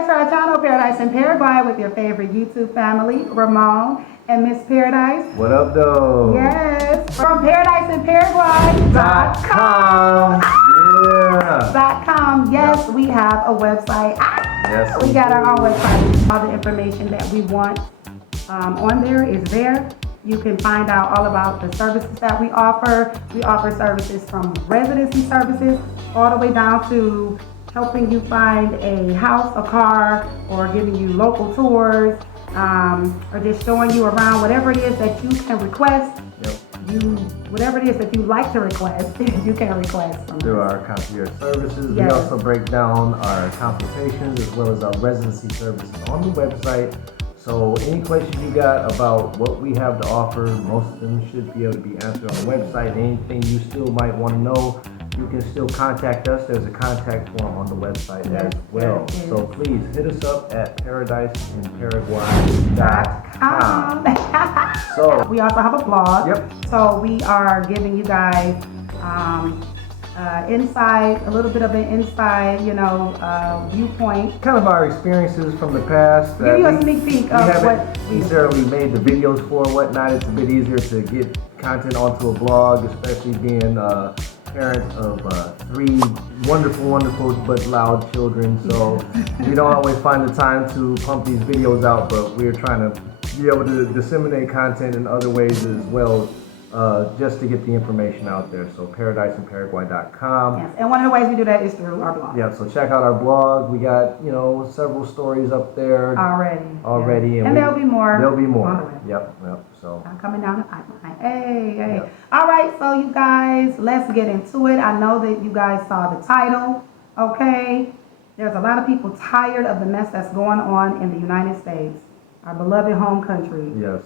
back to our channel, Paradise in Paraguay, with your favorite YouTube family, Ramon and Miss Paradise. What up, though? Yes, from ParadiseInParaguay.com. .com. Yes, we have a website. Yes, we got our own website. All the information that we want on there is there. You can find out all about the services that we offer. We offer services from residency services all the way down to helping you find a house, a car, or giving you local tours, or just showing you around whatever it is that you can request. Whatever it is that you like to request, you can request through our concierge services. Yes. We also break down our consultations as well as our residency services on the website. So any questions you got about what we have to offer, most of them should be able to be answered on the website. Anything you still might want to know, you can still contact us. There's a contact form on the website as well. So please hit us up at ParadiseInParaguay.com. So we also have a blog. Yep. So we are giving you guys inside, a little bit of an inside, viewpoint. Kind of our experiences from the past. Give you a sneak peek of what we necessarily made the videos for and whatnot. It's a bit easier to get content onto a blog, especially being parents of three wonderful but loud children. So we don't always find the time to pump these videos out, but we're trying to be able to disseminate content in other ways as well. Just to get the information out there. So ParadiseInParaguay.com. Yes, and one of the ways we do that is through our blog. Yeah, so check out our blog. We got, several stories up there already. Yeah. And there'll be more. There'll be more. Yep. So I'm coming down the pipeline. Hey. Yep. All right, so you guys, let's get into it. I know that you guys saw the title. Okay. There's a lot of people tired of the mess that's going on in the United States, our beloved home country. Yes.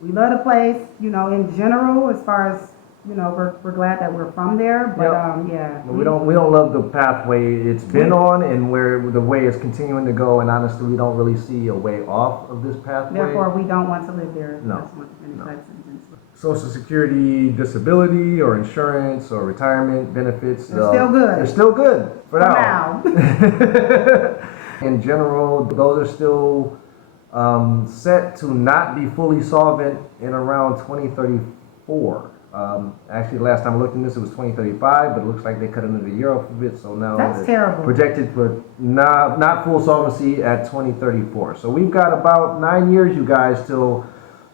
We love the place, in general, as far as, we're glad that we're from there, but We don't love the pathway it's been on and where the way it's continuing to go, and honestly, we don't really see a way off of this pathway. Therefore, we don't want to live there. No. No. Social Security, disability, or insurance, or retirement benefits. They're still good. They're still good for now. In general, those are still set to not be fully solvent in around 2034. Actually, the last time I looked into this, it was 2035, but it looks like they cut another year off of it. So now that's terrible. Projected for not full solvency at 2034. So we've got about 9 years, you guys, till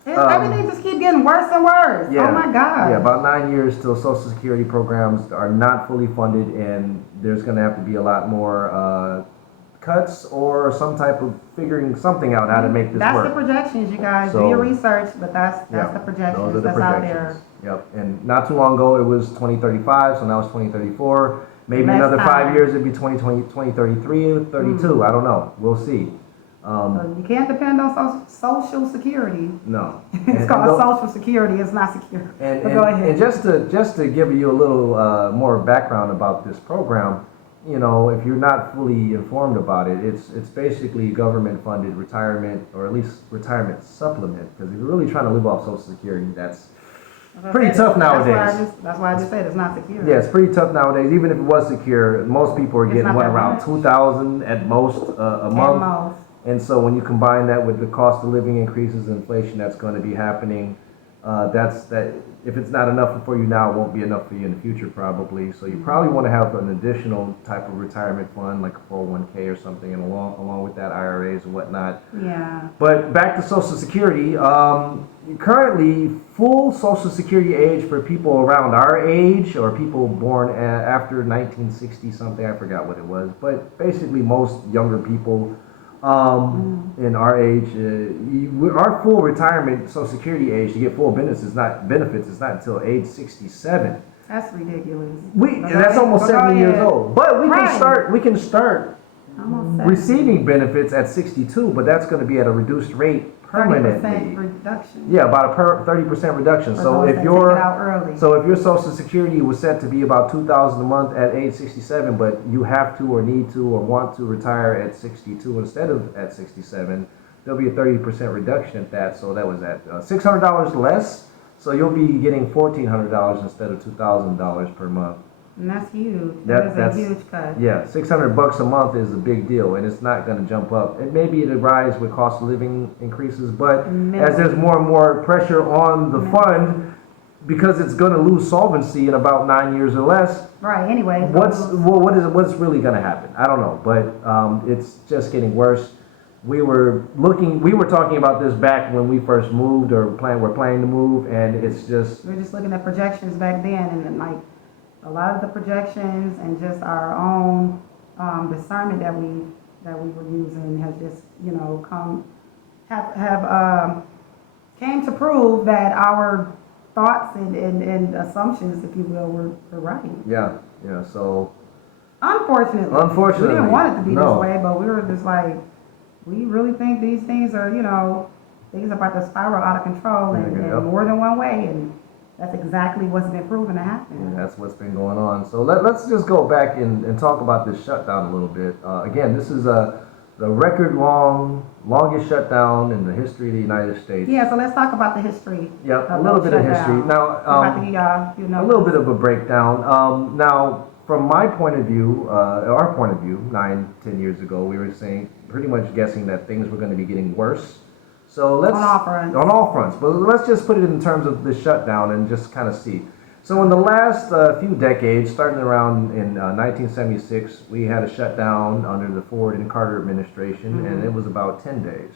everything just keeps getting worse and worse. Yeah, oh my God. Yeah, about 9 years till Social Security programs are not fully funded, and there's going to have to be a lot more cuts or some type of figuring something out how to make this work. That's the projections, you guys. Do your research, but that's the projections. Those are the projections. Out there. Yep. And not too long ago it was 2035, so now it's 2034. Maybe another 5 years it'd be 2033, 32. I don't know. We'll see. So you can't depend on Social Security. No. It's called Social Security. It's not secure. And go ahead. And just to give you a little more background about this program, if you're not fully informed about it, it's basically government-funded retirement, or at least retirement supplement. Because if you're really trying to live off Social Security, that's pretty tough nowadays. That's why I just said it's not secure. Yeah, it's pretty tough nowadays. Even if it was secure, most people are getting around $2,000 at most a month. And so when you combine that with the cost of living increases, inflation that's going to be happening, if it's not enough for you now, it won't be enough for you in the future probably. So you probably want to have an additional type of retirement fund, like a 401k or something, and along with that, IRAs and whatnot. Yeah. But back to Social Security. Currently, full Social Security age for people around our age, or people born after 1960 something, I forgot what it was, but basically most younger people in our age, our full retirement Social Security age to get full benefits is not until age 67. That's ridiculous. That's almost 70 years old. But we can start receiving benefits at 62, but that's going to be at a reduced rate permanently. 30% reduction. Yeah, about a 30% reduction. So if your Social Security was set to be about $2,000 a month at age 67, but you have to or need to or want to retire at 62 instead of at 67, there'll be a 30% reduction at that. So that was at $600 less. So you'll be getting $1,400 instead of $2,000 per month. And that's huge. That's a huge cut. Yeah, $600 a month is a big deal, and it's not going to jump up. And maybe it'll rise with cost of living increases, but as there's more and more pressure on the fund, because it's going to lose solvency in about 9 years or less. Right. Anyway. What's really going to happen? I don't know, but it's just getting worse. We were talking about this back when we first moved or were planning to move, and it's just. We're just looking at projections back then, and then, like, a lot of the projections and just our own discernment that we were using has just, you know, came to prove that our thoughts and assumptions, if you will, were right. Yeah. So. Unfortunately, we didn't want it to be this way, but we were just like, we really think these things are, you know, things are about to spiral out of control in more than one way, and that's exactly what's been proven to happen. Yeah, that's what's been going on. So let's just go back and talk about this shutdown a little bit. Again, this is the longest shutdown in the history of the United States. Yeah, so let's talk about the history. Yeah, a little bit of history. Now, a little bit of a breakdown. Now, from my point of view, our point of view, 9-10 years ago, we were saying, pretty much guessing that things were going to be getting worse. So let's on all fronts. But let's just put it in terms of the shutdown and just kind of see. So in the last few decades, starting around in 1976, we had a shutdown under the Ford and Carter administration, and it was about 10 days.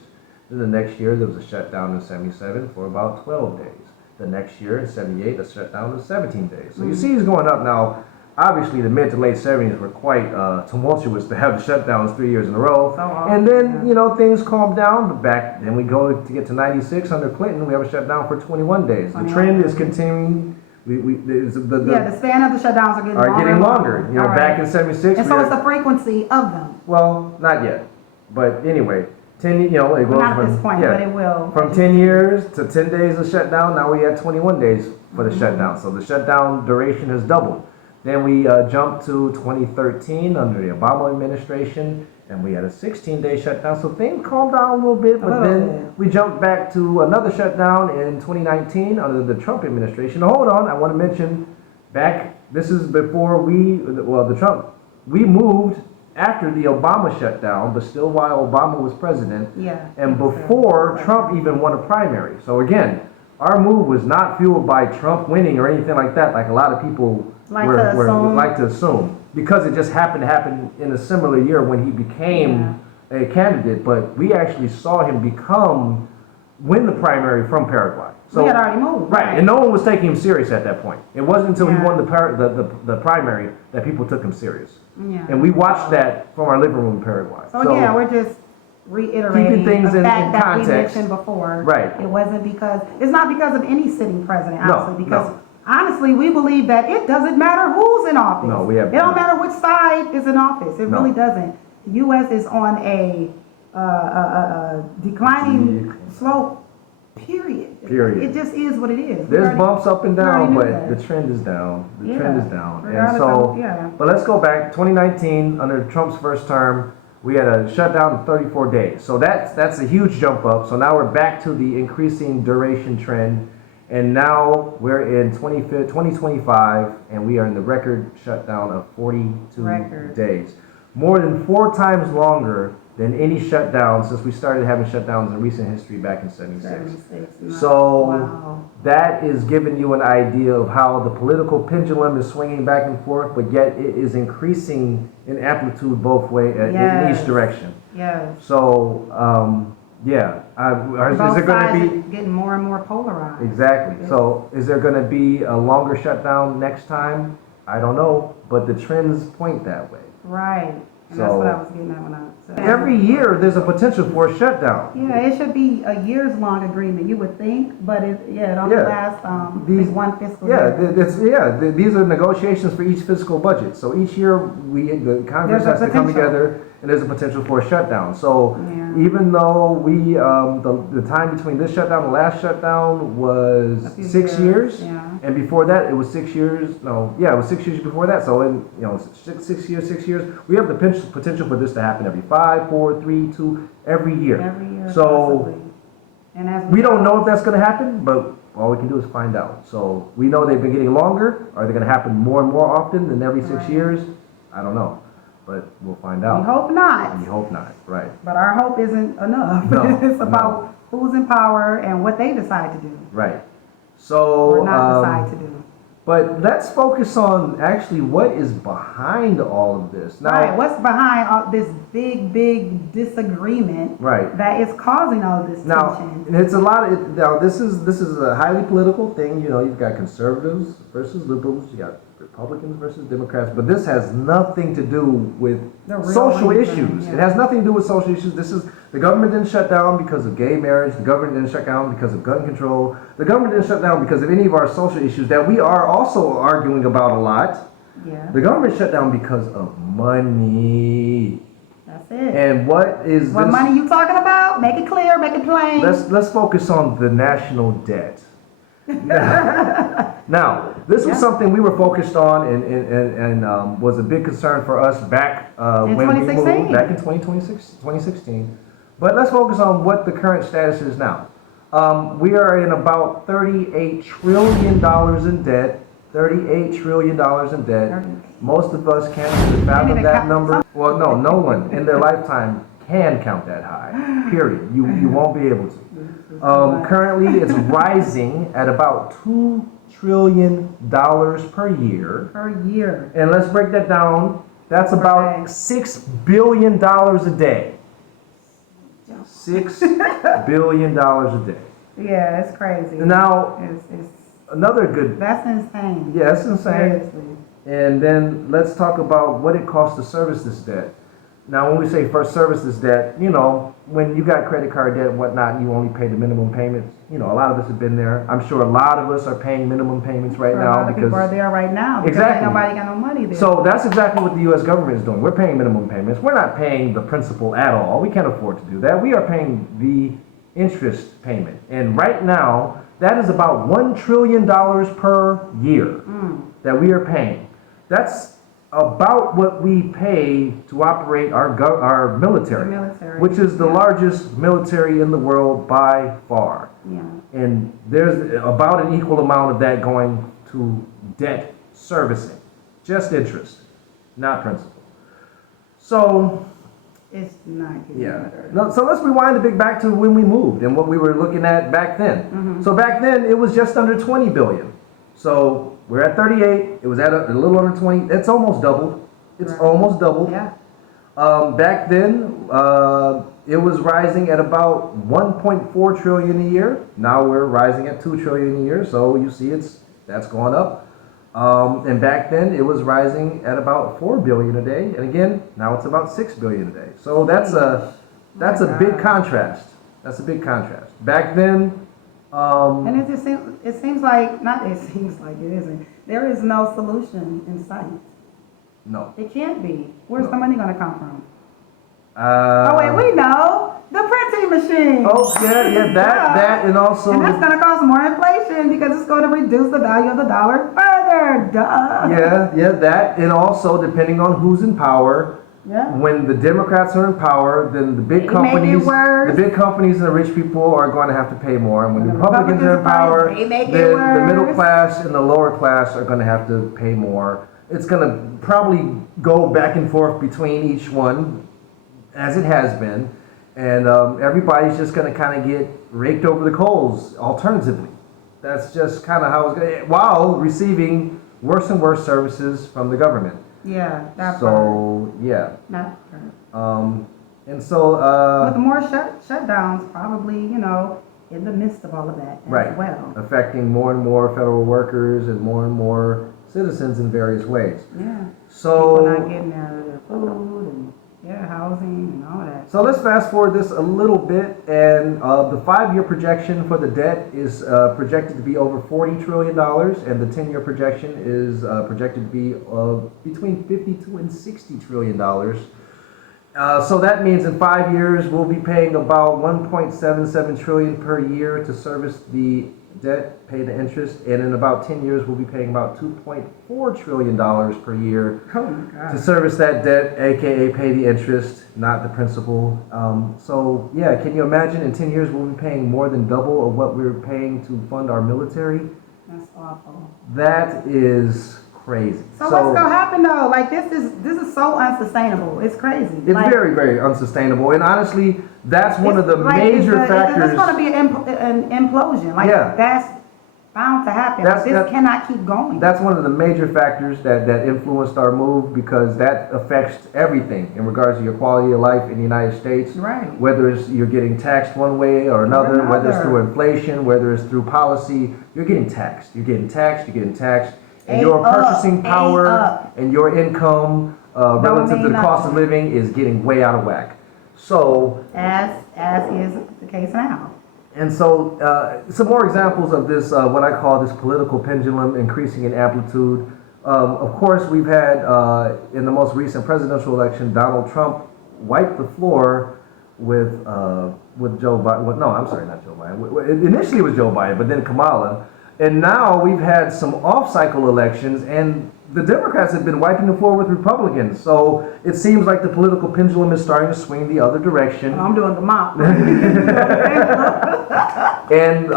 Then the next year, there was a shutdown in 77 for about 12 days. The next year, in 78, a shutdown of 17 days. So you see it's going up now. Obviously, the mid to late 70s were quite tumultuous to have the shutdowns 3 years in a row. And then, you know, things calmed down. Then we go to get to 96 under Clinton, we have a shutdown for 21 days. The trend is continuing. The span of the shutdowns are getting longer. You know, back in 76. And so it's the frequency of them. Well, not yet. But anyway, 10, you know, it goes not at this point, but it will. From 10 years to 10 days of shutdown, now we had 21 days for the shutdown. So the shutdown duration has doubled. Then we jumped to 2013 under the Obama administration, and we had a 16-day shutdown. So things calmed down a little bit, but then we jumped back to another shutdown in 2019 under the Trump administration. Now, hold on, I want to mention this is before we moved after the Obama shutdown, but still while Obama was president, and before Trump even won a primary. So again, our move was not fueled by Trump winning or anything like that, like a lot of people like to assume, because it just happened to happen in a similar year when he became a candidate. But we actually saw him win the primary from Paraguay. So we had already moved, right? And no one was taking him serious at that point. It wasn't until he won the primary that people took him serious. Yeah. And we watched that from our living room in Paraguay. So we're just reiterating things the in fact that context. We mentioned before. Right. It's not because of any sitting president, honestly, because honestly, we believe that it doesn't matter who's in office. No, it don't matter which side is in office. It really doesn't. The U.S. is on a declining slope. Period. It just is what it is. There's bumps up and down, but the trend is down. The trend is down. And so, but let's go back. 2019, under Trump's first term, we had a shutdown of 34 days. So that's a huge jump up. So now we're back to the increasing duration trend. And now we're in 2025, and we are in the record shutdown of 42 days. More than 4 times longer than any shutdown since we started having shutdowns in recent history back in 76. So that is giving you an idea of how the political pendulum is swinging back and forth, but yet it is increasing in amplitude both ways, in each direction. Yes. So, is there going to be getting more and more polarized? Exactly. Yes. So is there going to be a longer shutdown next time? I don't know, but the trends point that way. Right. And that's what I was getting at when I said every year there's a potential for a shutdown. Yeah, it should be a years long agreement, you would think, but it only lasts one fiscal year. These are negotiations for each fiscal budget. So each year the Congress has to come together, and there's a potential for a shutdown. So even though the time between this shutdown and the last shutdown was 6 years, and before that it was 6 years. It was 6 years before that. So in 6 years, we have the potential for this to happen every 5, 4, 3, 2, every year. Every year. So And as We don't know if that's going to happen, but all we can do is find out. So we know they've been getting longer. Are they going to happen more and more often than every 6 years? I don't know, but we'll find out. We hope not. We hope not, right. But our hope isn't enough. No, It's about who's in power and what they decide to do. Right. So, Or not decide to do. but let's focus on actually what is behind all of this. Now, Right, what's behind all this big disagreement Right. that is causing all this Now, tension? it's a lot of, now this is a highly political thing. You know, you've got conservatives versus liberals, you got Republicans versus Democrats, but this has nothing to do with The real social reason, issues. yeah. It has nothing to do with social issues. The government didn't shut down because of gay marriage. The government didn't shut down because of gun control. The government didn't shut down because of any of our social issues that we are also arguing about a lot. Yeah, The government shut down because of money. that's it. And what is What this? money you talking about? Make it clear, make it plain. Let's focus on the national debt. Now, this was something we were focused on and was a big concern for us back In when we 2016. moved, back in 2016. But let's focus on what the current status is now. We are in about $38 trillion in debt. $38 trillion in debt. Most of us can't even fathom even that count- number. Well, no one in their lifetime can count that high. Period. You won't be able to. Currently, it's rising at about $2 trillion per year. Per year. And let's break that down. That's about day. $6 billion a day. $6 billion a day. Yeah, it's crazy. Now, It's another good, that's insane. yeah, that's insane. Seriously. And then let's talk about what it costs to service this debt. Now, when we say first service this debt, you know, when you got credit card debt and whatnot, you only pay the minimum payments. You know, a lot of us have been there. I'm sure a lot of us are paying minimum payments right A now lot of people are because. there right now because Exactly. ain't nobody got no money there. So that's exactly what the U.S. government is doing. We're paying minimum payments. We're not paying the principal at all. We can't afford to do that. We are paying the interest payment. And right now, that is about $1 trillion per year that we are paying. That's about what we pay to operate our military, The military, which is the largest military in the world by far. Yeah. And there's about an equal amount of that going to debt servicing, just interest, not principal. So, It's not getting yeah. better. No, so let's rewind a bit back to when we moved and what we were looking at back then. So back then it was just under 20 billion. So we're at 38. It was at a little under 20. It's almost doubled. It's Right. almost doubled. Yeah. Back then, it was rising at about 1.4 trillion a year. Now we're rising at 2 trillion a year. So you see, that's gone up. And back then, it was rising at about 4 billion a day. And again, now it's about 6 billion a day. So that's a big contrast. That's a big contrast. Back then, And it seems like, not it seems like it isn't, there is no solution in sight. no. It can't be. Where's No. the money gonna come from? Oh wait, we know. The printing machine. Oh yeah, that, and also. And that's gonna cause more inflation because it's gonna reduce the value of the dollar further. Duh. Yeah, that, and also depending on who's in power. Yeah. When the Democrats are in power, then the big They make it companies, worse. the big companies and the rich people are going to have to pay more. And when the Republicans are in power, they make it then the middle worse. class and the lower class are going to have to pay more. It's going to probably go back and forth between each one, as it has been, and everybody's just going to kind of get raked over the coals. Alternatively, that's just kind of how it's going to, while receiving worse and worse services from the government. Yeah, that part. So yeah. That part. And so, But the more shutdowns, probably, in the midst of all of that right, as well. affecting more and more federal workers and more citizens in various ways. Yeah. So, People not getting their food and housing and all that. so let's fast forward this a little bit, and the 5-year projection for the debt is projected to be over $40 trillion, and the 10-year projection is projected to be between $52 and $60 trillion. So that means in 5 years we'll be paying about $1.77 trillion per year to service the debt, pay the interest, and in about 10 years we'll be paying about $2.4 trillion per year Oh my God. to service that debt, aka pay the interest, not the principal. So yeah, can you imagine in 10 years we'll be paying more than double of what we're paying to fund our military? That's awful. That is crazy. So what's gonna happen though? Like this is so unsustainable. It's crazy. It's like, very, very unsustainable. And honestly, that's one of the like, major factors. It's gonna be an implosion. Like Yeah. that's bound to happen. This cannot keep going. That's one of the major factors that influenced our move, because that affects everything in regards to your quality of life in the United States. Right. Whether it's you're getting taxed one way or another, whether it's through inflation, whether it's through policy, you're getting taxed. You're getting taxed. You're getting taxed. And your purchasing power and your income relative to the cost of living is getting way out of whack. So as is the case now. And so some more examples of this, what I call this political pendulum increasing in amplitude. Of course, we've had in the most recent presidential election, Donald Trump wiped the floor with Joe Biden. Well, no, I'm sorry, not Joe Biden. Initially it was Joe Biden, but then Kamala. And now we've had some off-cycle elections, and the Democrats have been wiping the floor with Republicans. So it seems like the political pendulum is starting to swing the other direction. I'm doing the mop. And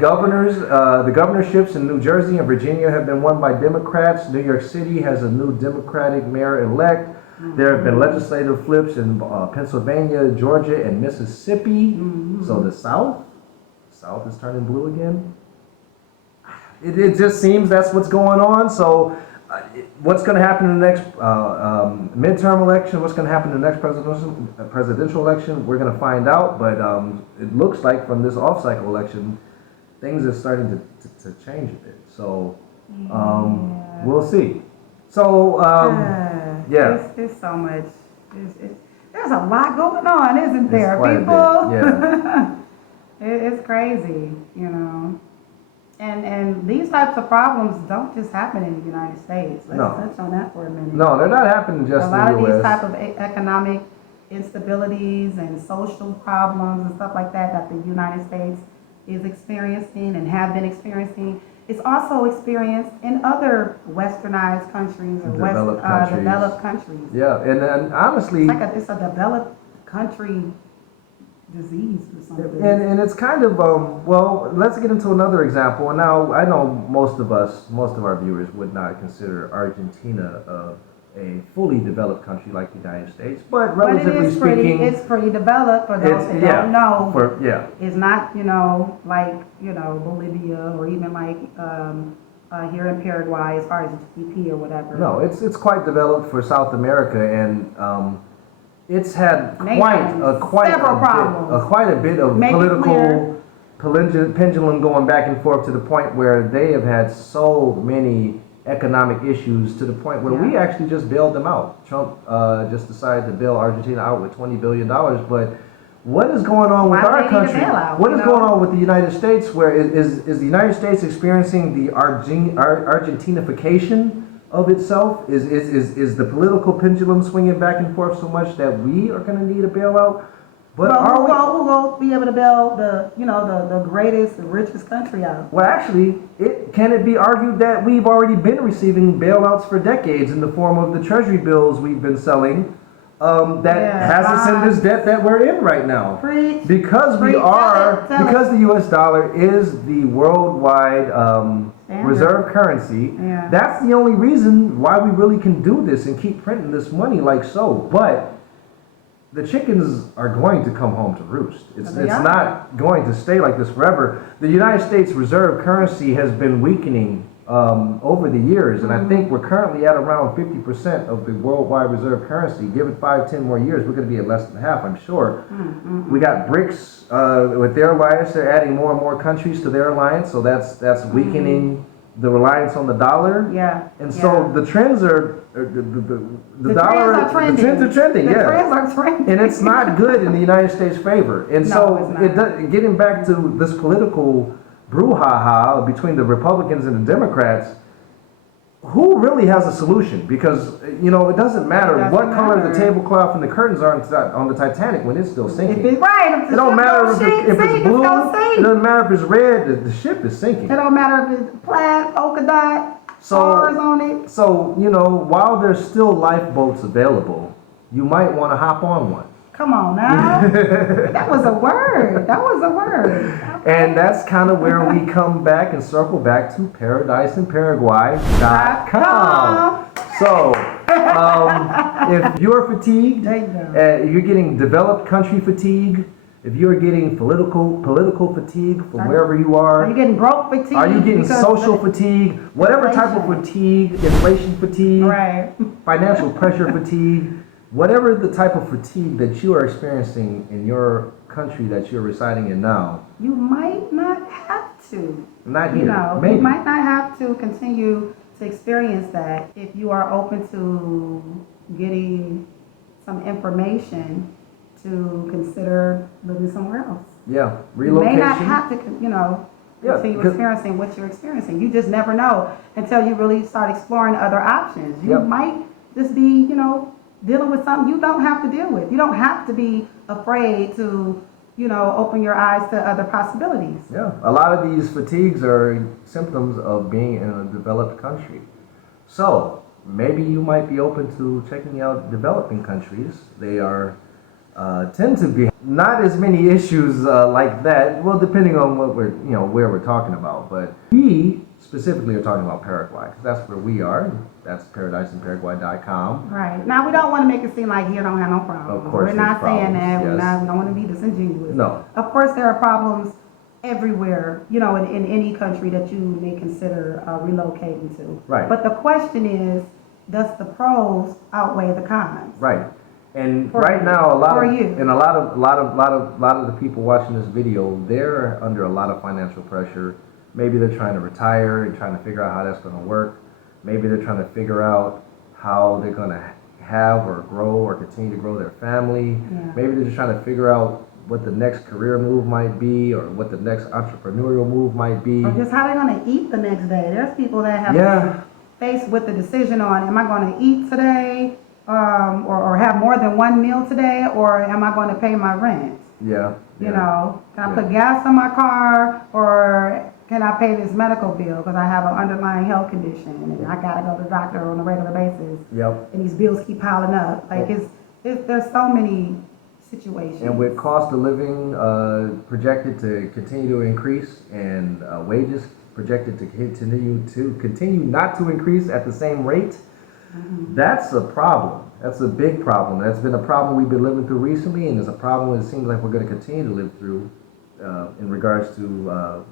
governors, the governorships in New Jersey and Virginia have been won by Democrats. New York City has a new Democratic mayor-elect. There have been legislative flips in Pennsylvania, Georgia, and Mississippi. So the South is turning blue again. It just seems that's what's going on. So what's going to happen in the next midterm election, what's going to happen in the next presidential election, we're going to find out. But it looks like from this off-cycle election, things are starting to change a bit. So we'll see. So yeah. There's so much. There's a lot going on, isn't there, people? Yeah. It's crazy, you know. And these types of problems don't just happen in the United States. Let's touch on that for a minute. No, they're not happening just in the U.S. A lot of these type of economic instabilities and social problems and stuff like that the United States is experiencing and have been experiencing, is also experienced in other westernized countries or developed countries. Yeah, and honestly, it's a developed country disease or something. And it's kind of well, let's get into another example. And now I know most of our viewers would not consider Argentina a fully developed country like the United States, but relatively speaking, it's pretty developed. For those that don't know, it's not like Bolivia or even like here in Paraguay as far as GDP or whatever. No, it's quite developed for South America, and it's had quite a bit of political pendulum going back and forth to the point where they have had so many economic issues to the point where we actually just bailed them out. Trump just decided to bail Argentina out with $20 billion, but what is going on with our country? What is going on with the United States? Where is the United States experiencing the Argentinification of itself? Is the political pendulum swinging back and forth so much that we are going to need a bailout? But who will be able to bail the greatest, the richest country out? Well, actually, can it be argued that we've already been receiving bailouts for decades in the form of the treasury bills we've been selling has us in this debt that we're in right now? Because the U.S. dollar is the worldwide reserve currency. Yeah. That's the only reason why we really can do this and keep printing this money like so. But the chickens are going to come home to roost. It's not going to stay like this forever. The United States reserve currency has been weakening over the years, and I think we're currently at around 50% of the worldwide reserve currency. Give it 5-10 more years, we're going to be at less than half, I'm sure. We got BRICS with their alliance. They're adding more and more countries to their alliance, so that's weakening the reliance on the dollar. Yeah. And so the trends are the dollar. Trends are trending. The trends are trending, and it's not good in the United States' favor. And getting back to this political brouhaha between the Republicans and the Democrats, who really has a solution? Because, you know, it doesn't matter It what doesn't color the matter. tablecloth and the curtains are on the Titanic when it's still sinking. If it's right, if It the don't ship matter goes if it's blue. gonna It sink. doesn't matter if it's red. The ship is sinking. It don't matter if it's plaid, polka dot, stars on it. So, you know, while there's still lifeboats available, you might want to hop on one. Come on now. That was a word. That was a word. And that's kind of where we come back and circle back to ParadiseInParaguay.com. So, if you're fatigued, There you go. if you're getting developed country fatigue, if you're getting political fatigue from wherever you Are are, you getting broke fatigue? are you getting Because social fatigue, whatever type of fatigue, inflation fatigue, Right. financial pressure fatigue, whatever the type of fatigue that you are experiencing in your country that you're residing in now, You might not have to. not here, You know, maybe. you might not have to continue to experience that if you are open to getting some information to consider living somewhere else. Yeah, You relocation. may not have to, you know, Yeah, continue because- experiencing what you're experiencing. You just never know until you really start exploring other options. You Yep. might just be, you know, dealing with something you don't have to deal with. You don't have to be afraid to, you know, open your eyes to other possibilities. Yeah, a lot of these fatigues are symptoms of being in a developed country. So maybe you might be open to checking out developing countries. They are tend to be not as many issues like that. Well, depending on what we're, you know, where we're talking about. But we specifically are talking about Paraguay because that's where we are. That's ParadiseInParaguay.com. Right. Now, we don't want to make it seem like you don't have no problems. Of course We're not there's saying that. problems, We don't want to be disingenuous. No. Of course, there are problems everywhere, you know, in any country that you may consider relocating to. Right. But the question is, does the pros outweigh the cons? Right. And For right you. now, a lot For of you. and a lot of the people watching this video, they're under a lot of financial pressure. Maybe they're trying to retire and trying to figure out how that's going to work. Maybe they're trying to figure out how they're going to have or grow or continue to grow their family. Yeah. Maybe they're just trying to figure out what the next career move might be or what the next entrepreneurial move might be. Or just how they're going to eat the next day. There's people that have Yeah. faced with the decision on, am I going to eat today, or have more than one meal today, or am I going to pay my rent? Yeah. You know, can I Yeah. put gas in my car, or can I pay this medical bill because I have an underlying health condition and I gotta go to the doctor on a regular basis, Yep. and these bills keep piling up. Like there's so many situations. And with cost of living projected to continue to increase and wages projected to continue not to increase at the same rate, that's a problem. That's a big problem. That's been a problem we've been living through recently, and it's a problem that it seems like we're going to continue to live through in regards to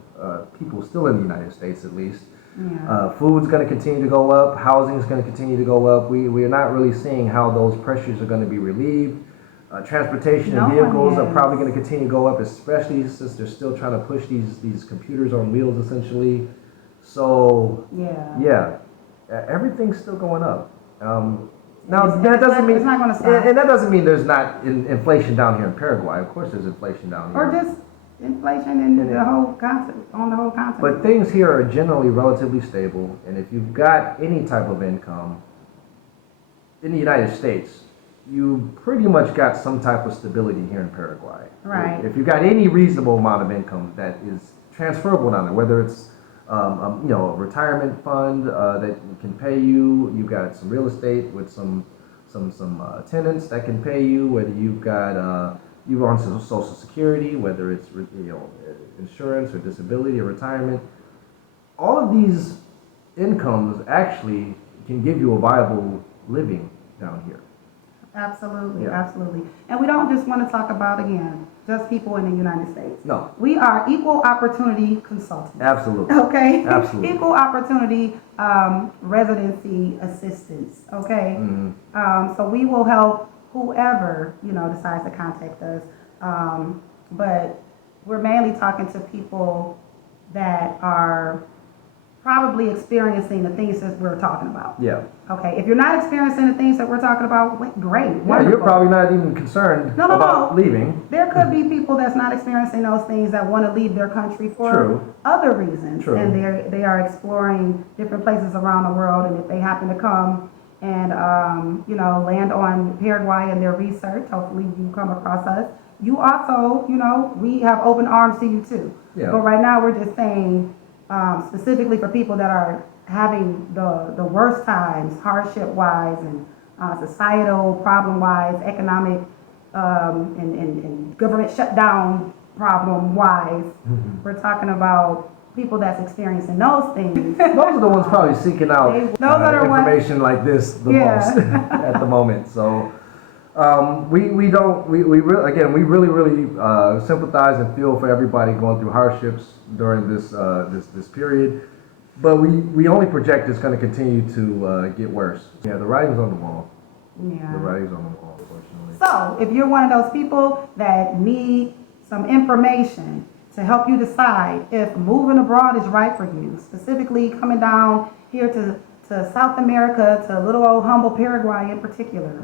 people still in the United States, at least. Yeah. Food's going to continue to go up. Housing is going to continue to go up. We are not really seeing how those pressures are going to be relieved. Transportation No and one vehicles are is. probably going to continue to go up, especially since they're still trying to push these computers on wheels, essentially. So, Yeah. everything's still going up. Now, It's- that it's doesn't not- mean it's not gonna stop. and that doesn't mean there's not inflation down here in Paraguay. Of course, there's inflation down here. Or just inflation in the whole continent, on the whole continent. But things here are generally relatively stable, and if you've got any type of income in the United States, you pretty much got some type of stability here in Paraguay. Right. If you've got any reasonable amount of income that is transferable down there, whether it's a retirement fund that can pay you, you've got some real estate with some tenants that can pay you, whether you've got you're on Social Security, whether it's insurance or disability or retirement. All of these incomes actually can give you a viable living down here. Absolutely, Yeah. absolutely. And we don't just want to talk about, again, just people in the United States. No. We are equal opportunity consultants. Absolutely. Okay? Absolutely. Equal opportunity residency assistance. Okay? Mm-hmm. So we will help whoever, decides to contact us. But we're mainly talking to people that are probably experiencing the things that we're talking about. Yeah. Okay, if you're not experiencing the things that we're talking about, great, Yeah, wonderful. you're probably not even concerned about leaving. There could be people that's not experiencing those things that want to leave their country for True. other reasons. True. And they are exploring different places around the world. And if they happen to come and, land on Paraguay in their research, hopefully you come across us. You also, we have open arms to you too. Yeah. But right now we're just saying, specifically for people that are having the worst times, hardship-wise and societal problem-wise, economic and government shutdown problem-wise. Mm-hmm. We're talking about people that's experiencing those things. Those are the ones probably seeking out information like this the most at the moment. So we really sympathize and feel for everybody going through hardships during this period. But we only project it's going to continue to get worse. Yeah, the writing's on the wall. Yeah. The writing's on the wall, unfortunately. So if you're one of those people that need some information to help you decide if moving abroad is right for you, specifically coming down here to South America, to little old humble Paraguay in particular,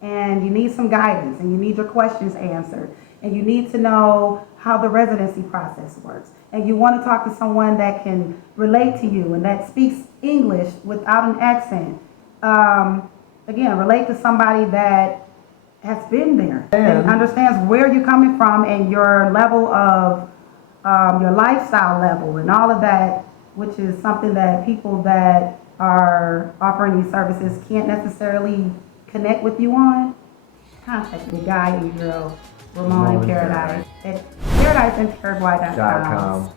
and you need some guidance and you need your questions answered and you need to know how the residency process works and you want to talk to someone that can relate to you and that speaks English without an accent, again, relate to somebody that has been there and understands where you're coming from and your level of your lifestyle level and all of that, which is something that people that are offering these services can't necessarily connect with you on. Contact the guy and girl, Ramon in Paradise, at ParadiseInParaguay.com.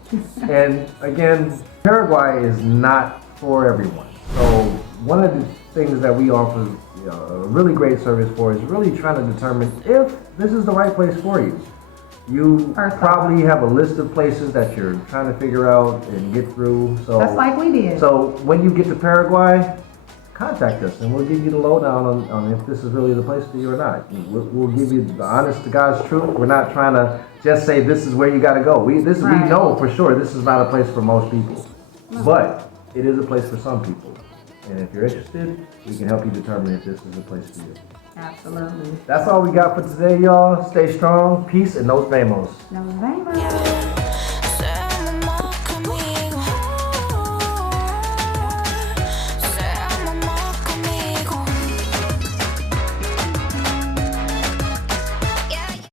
And again, Paraguay is not for everyone. So one of the things that we offer a really great service for is really trying to determine if this is the right place for you. You probably have a list of places that you're trying to figure out and get through. So that's like we did. So when you get to Paraguay, contact us and we'll give you the lowdown on if this is really the place for you or not. We'll give you the honest to God's truth. We're not trying to just say this is where you got to go. We know for sure this is not a place for most people, but it is a place for some people. And if you're interested, we can help you determine if this is a place for you. Absolutely. That's all we got for today, y'all. Stay strong, peace, and nos vemos. Nos vemos.